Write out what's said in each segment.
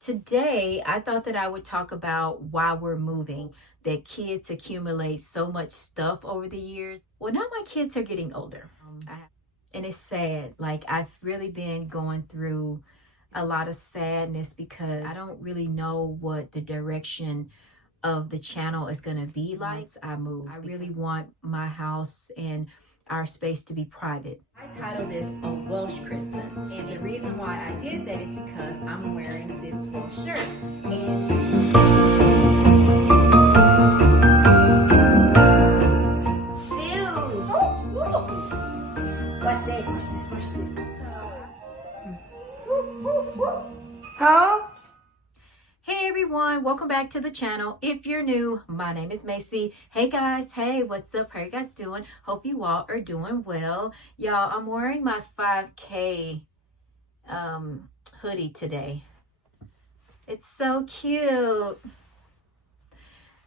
Today, I thought that I would talk about why we're moving, that kids accumulate so much stuff over the years. Well, now my kids are getting older. And it's sad. Like, I've really been going through a lot of sadness because I don't really know what the direction of the channel is going to be like once I move. I really want my house and our space to be private. I titled this A Welsh Christmas, and the reason why I did that is because I'm wearing this Welsh shirt. And Shoes. What's this? Huh? hey everyone, welcome back to the channel. If you're new, my name is Mayc. Hey guys, hey, what's up? How you guys doing? Hope you all are doing well. Y'all, I'm wearing my 5K hoodie today. It's so cute.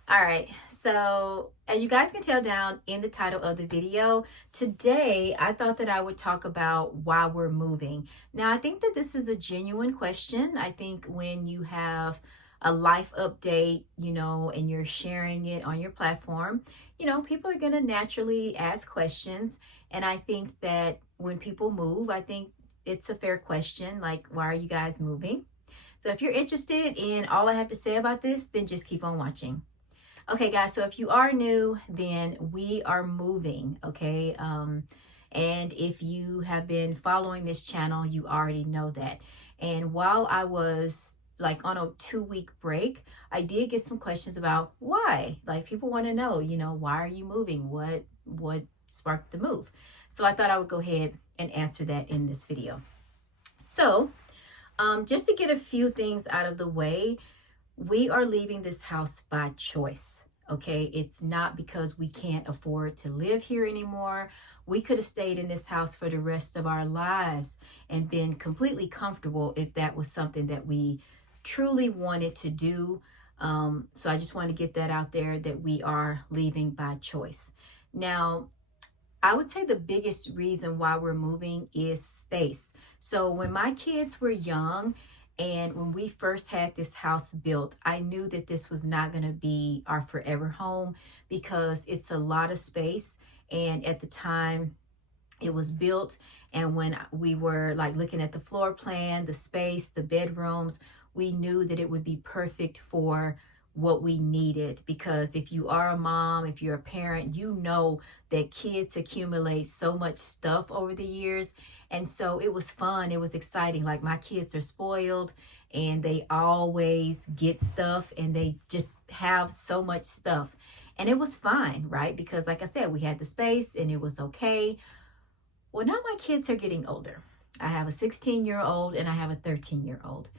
All right, so as you guys can tell down in the title of the video, today I thought that I would talk about why we're moving. Now, I think that this is a genuine question. I think when you have a life update, and you're sharing it on your platform, people are going to naturally ask questions. And I think that when people move, I think it's a fair question, like, why are you guys moving? So if you're interested in all I have to say about this, then just keep on watching. Okay, guys, so if you are new, then we are moving, okay? And if you have been following this channel, you already know that. And while I was like on a 2-week break, I did get some questions about why. Like, people want to know, why are you moving? What sparked the move? So I thought I would go ahead and answer that in this video. So, just to get a few things out of the way, we are leaving this house by choice, okay? It's not because we can't afford to live here anymore. We could have stayed in this house for the rest of our lives and been completely comfortable if that was something that we truly wanted to do. So I just want to get that out there, that we are leaving by choice. Now, I would say the biggest reason why we're moving is space. So when my kids were young, and when we first had this house built, I knew that this was not going to be our forever home because it's a lot of space. And at the time it was built, and when we were like looking at the floor plan, the space, the bedrooms, we knew that it would be perfect for what we needed. Because if you are a mom, if you're a parent, you know that kids accumulate so much stuff over the years. And so it was fun, it was exciting. Like, my kids are spoiled and they always get stuff, and they just have so much stuff. And it was fine, right? Because like I said, we had the space and it was okay. Well, now my kids are getting older. I have a 16-year-old and I have a 13-year-old.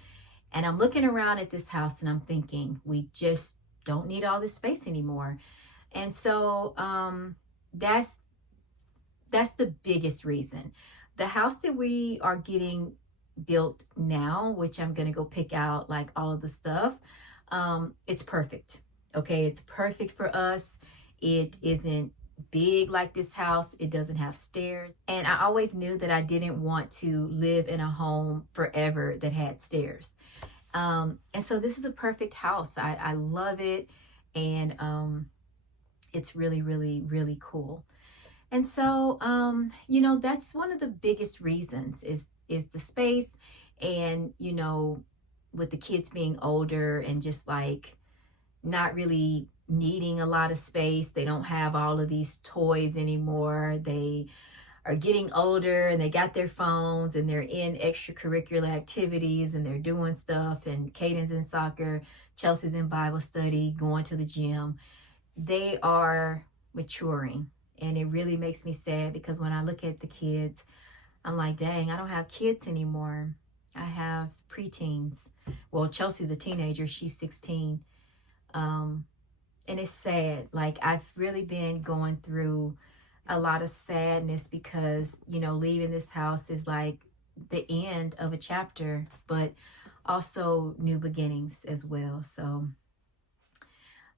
And I'm looking around at this house and I'm thinking, we just don't need all this space anymore. And so that's the biggest reason. The house that we are getting built now, which I'm going to go pick out like all of the stuff, it's perfect. Okay, it's perfect for us. It isn't big like this house. It doesn't have stairs. And I always knew that I didn't want to live in a home forever that had stairs. And so this is a perfect house. I love it. And it's really, really, really cool. And so, that's one of the biggest reasons is the space. And, with the kids being older and just like not really needing a lot of space, they don't have all of these toys anymore. They are getting older and they got their phones and they're in extracurricular activities and they're doing stuff. And Caden's in soccer, Chelsea's in Bible study, going to the gym. They are maturing. And it really makes me sad because when I look at the kids, I'm like, dang, I don't have kids anymore. I have preteens. Well, Chelsea's a teenager. She's 16. And it's sad. Like, I've really been going through a lot of sadness because, leaving this house is like the end of a chapter, but also new beginnings as well. So,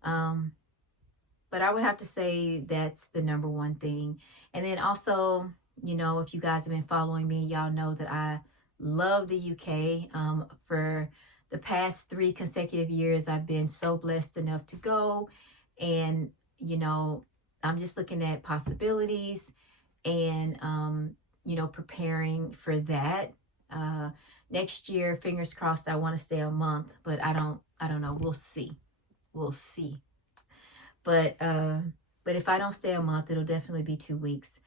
but I would have to say that's the number one thing. And then also, if you guys have been following me, y'all know that I love the UK. For the past 3 consecutive years, I've been so blessed enough to go. And, you know, I'm just looking at possibilities and, preparing for that. Uh, Next year, fingers crossed, I want to stay a month, but I don't know. We'll see. We'll see. But if I don't stay a month, it'll definitely be 2 weeks.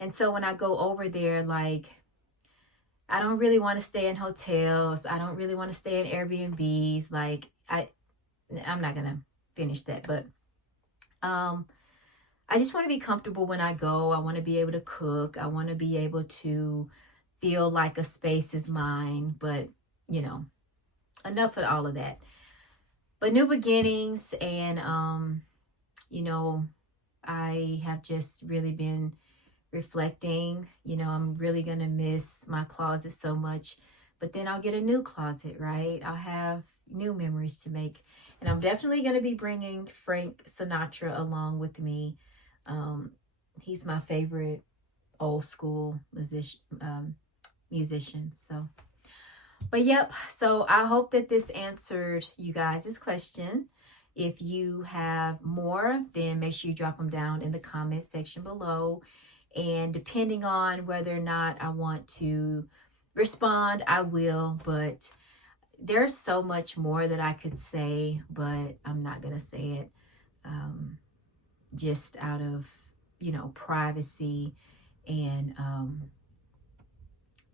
And so when I go over there, like, I don't really want to stay in hotels. I don't really want to stay in Airbnbs. Like, I'm not gonna finish that, but I just want to be comfortable when I go. I want to be able to cook. I want to be able to feel like a space is mine. But, enough of all of that. But new beginnings, and I have just really been reflecting. I'm really going to miss my closet so much, but then I'll get a new closet, right? I'll have new memories to make. And I'm definitely going to be bringing Frank Sinatra along with me. He's my favorite old school musician. So, but yep. So I hope that this answered you guys' question. If you have more, then make sure you drop them down in the comment section below. And depending on whether or not I want to respond, I will. But there's so much more that I could say, but I'm not going to say it just out of, privacy and,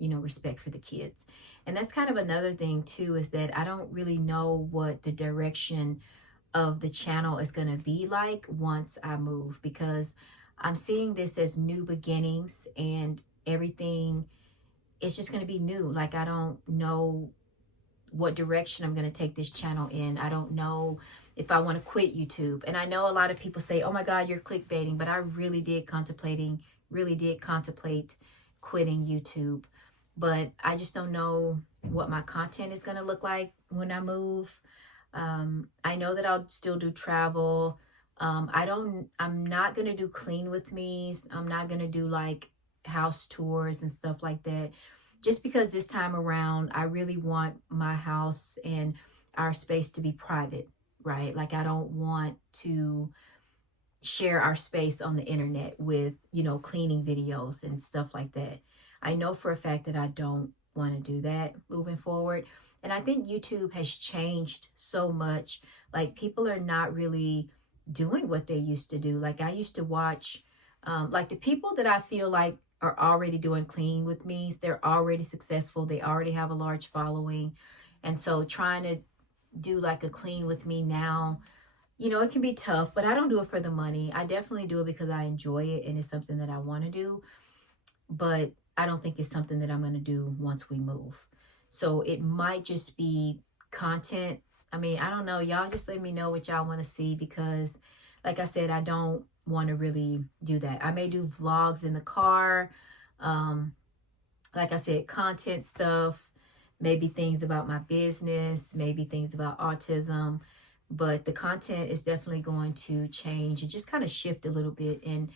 respect for the kids. And that's kind of another thing too, is that I don't really know what the direction of the channel is going to be like once I move, because I'm seeing this as new beginnings, and everything is just going to be new. Like, I don't know what direction I'm going to take this channel in. I don't know if I want to quit YouTube. And I know a lot of people say, oh my God, you're clickbaiting, but I really did contemplate quitting YouTube. But I just don't know what my content is going to look like when I move. I know that I'll still do travel. I'm not going to do clean with me. I'm not going to do like house tours and stuff like that. Just because this time around, I really want my house and our space to be private, right? Like, I don't want to share our space on the internet with, cleaning videos and stuff like that. I know for a fact that I don't want to do that moving forward. And I think YouTube has changed so much. Like, people are not really doing what they used to do. Like, I used to watch, like, the people that I feel like are already doing clean with me, they're already successful. They already have a large following. And so trying to do like a clean with me now, it can be tough, but I don't do it for the money. I definitely do it because I enjoy it and it's something that I want to do. But I don't think it's something that I'm going to do once we move. So it might just be content. I mean, I don't know. Y'all just let me know what y'all want to see, because like I said, I don't want to really do that. I may do vlogs in the car. Like I said, content stuff, maybe things about my business, maybe things about autism. But the content is definitely going to change and just kind of shift a little bit, and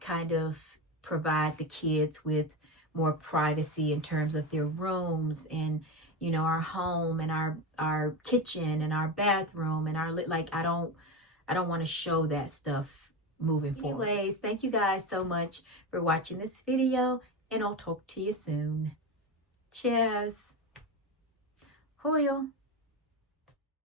kind of provide the kids with more privacy in terms of their rooms and, our home and our kitchen and our bathroom and our, like, I don't want to show that stuff moving forward. Anyways, thank you guys so much for watching this video, and I'll talk to you soon. Cheers. Hoyo.